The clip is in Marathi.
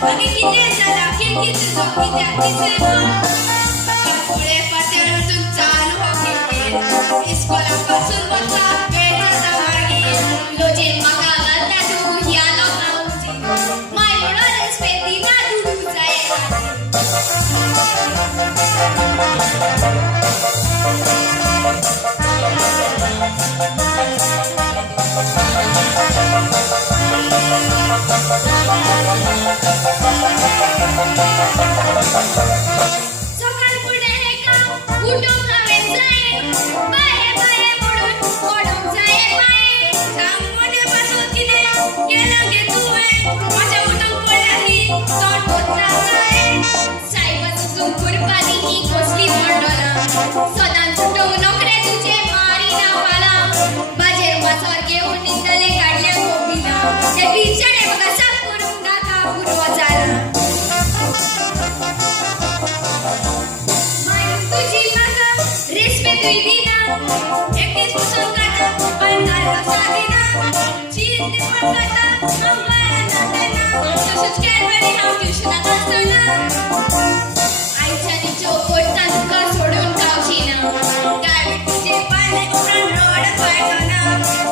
आगे किती झाला खिडकीत झोपी त्यातीचे पुढे पातळातून चालू होते इस्कोलापासून बसला वेळाचा मार्गे लोजे मागा घालता तू या लोकांची माय म्हणून स्पेती ना तू जाय सकाळ पुढे हे काम उठून हवे जाय बाहे बाहे मोडून मोडून जाय बाय चांगले पासून तिने केलं गे तू माझ्या उठून पडली तोंड होता जाय साहेबाचं सुंकुर पाणी ही कसली मंडळ सदान सुटू नोकरे तुझे मारी ना मला बाजेर वासवर घेऊन निंदले काढल्या कोबीला ते बिचारे बघा साफ करून टाका पूर्व झाला तुझी मागा रेशमे तुई बिना एकटीच पुसून काढा बंधारा साधीना चिंते पडता अंगाला नातेना तसंच कॅडबरी हाव ट्युशनात असताना आईच्या निचो पोटचा दुखा सोडून खावशी ना डायबिटीसचे पाले उरण रोड पायटना